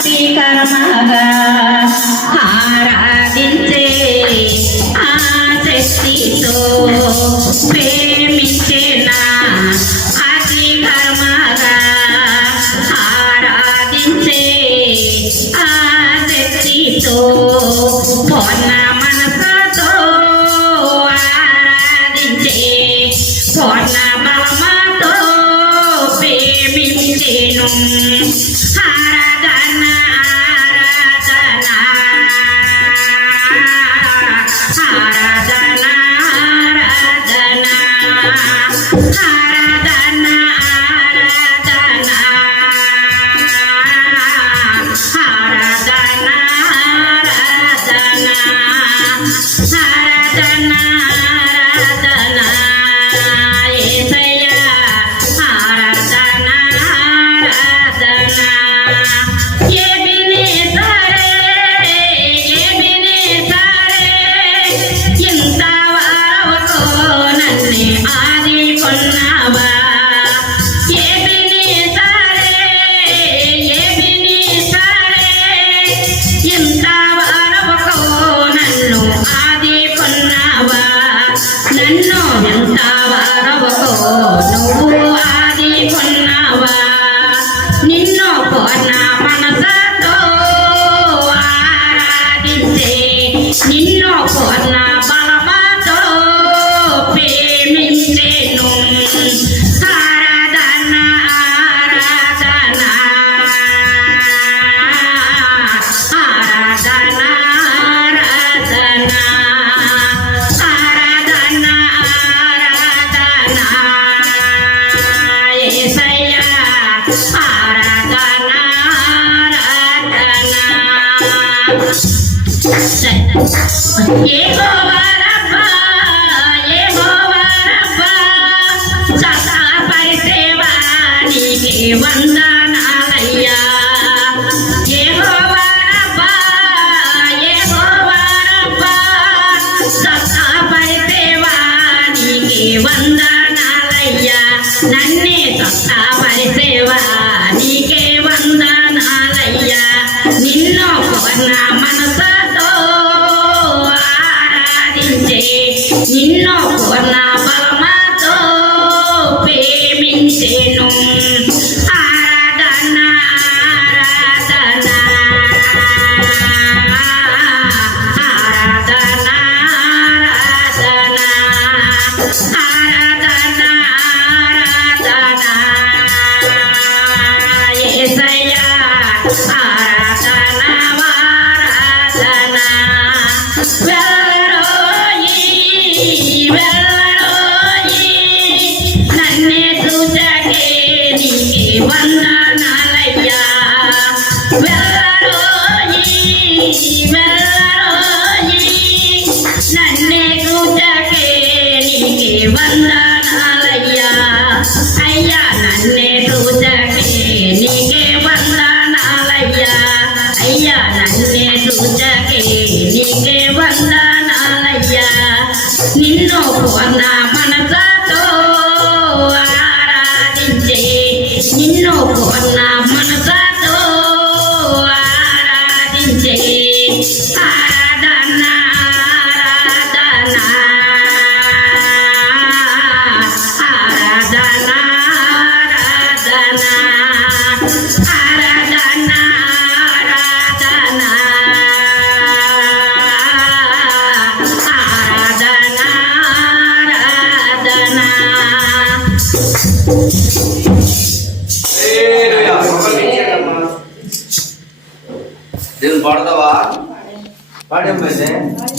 భక్తి కర్మగా ఆరాధించే ఆ శక్తితో ప్రేమించిన అతి కర్మగా ఆరాధించే ఆ శక్తితో పూర్ణ మనసుతో ఆరాధించే పూర్ణ బలమతో ప్రేమించెను ఆరాధన ఆరాధన ఆరాధన ఆరాధన ఆరాధన ఆరాధన ఆరాధన ఆరాధన యేసయ్యా ఆరాధన ఆరాధన ఎబెనేజరే ఇంతవరకు నన్ను ఆదుకున్నావా ఎబెనేజరే ఇంతవరకు నన్ను ఆదుకున్నావా నన్ను ఇంతవరకు నువ్వు ఆదుకున్నావా నిన్ను పూర్ణ మనసుతో ఆరాధించే నిన్ను పూర్ణ బలమతో ప్రేమించెను ఆరాధన ఆరాధన ఆరాధన ఆరాధన ఆరాధన ఆరాధన యేసయ్యా ఆరాధన ఆరాధన యెహోవా రబ్బా యెహోవా రబ్బా సదా పరిసేవా నీకే వందనాలయ్యా యెహోవా రబ్బా యెహోవా రబ్బా సదా పరిసేవా నీకే వందనాలయ్యా నన్నే సదా పరిసేవా నీకే వందనాలయ్యా నిన్ను పూర్ణ మనసుతో ఆరాధించే నిన్ను పూర్ణ బలమతో ప్రేమించెను ఆరాధన ఆరాధన ఆరాధన ఆరాధన ఆరాధన యేసయ్యా ఆరాధన ఆరాధన నన్నే చూచకే నీకే వందనాలయ్యా నన్నే చూచకే నీకే వందనాలయ్యా అయ్యా నన్నే చూచకే నీకే వందనాలయ్యా అయ్యా నన్నే చూచకే నీకే వందనాలయ్యా నిన్ను పూర్ణ మనసుతో ఆరాధించే నిన్ను పూర్ణ మనసుతో ఆరాధించే ఆరాధన ఆరాధన ఆరాధన ఆరాధన ఆరాధన ఆరాధన ఆరాధన దీన్ని పాడతావా పాడేమైతే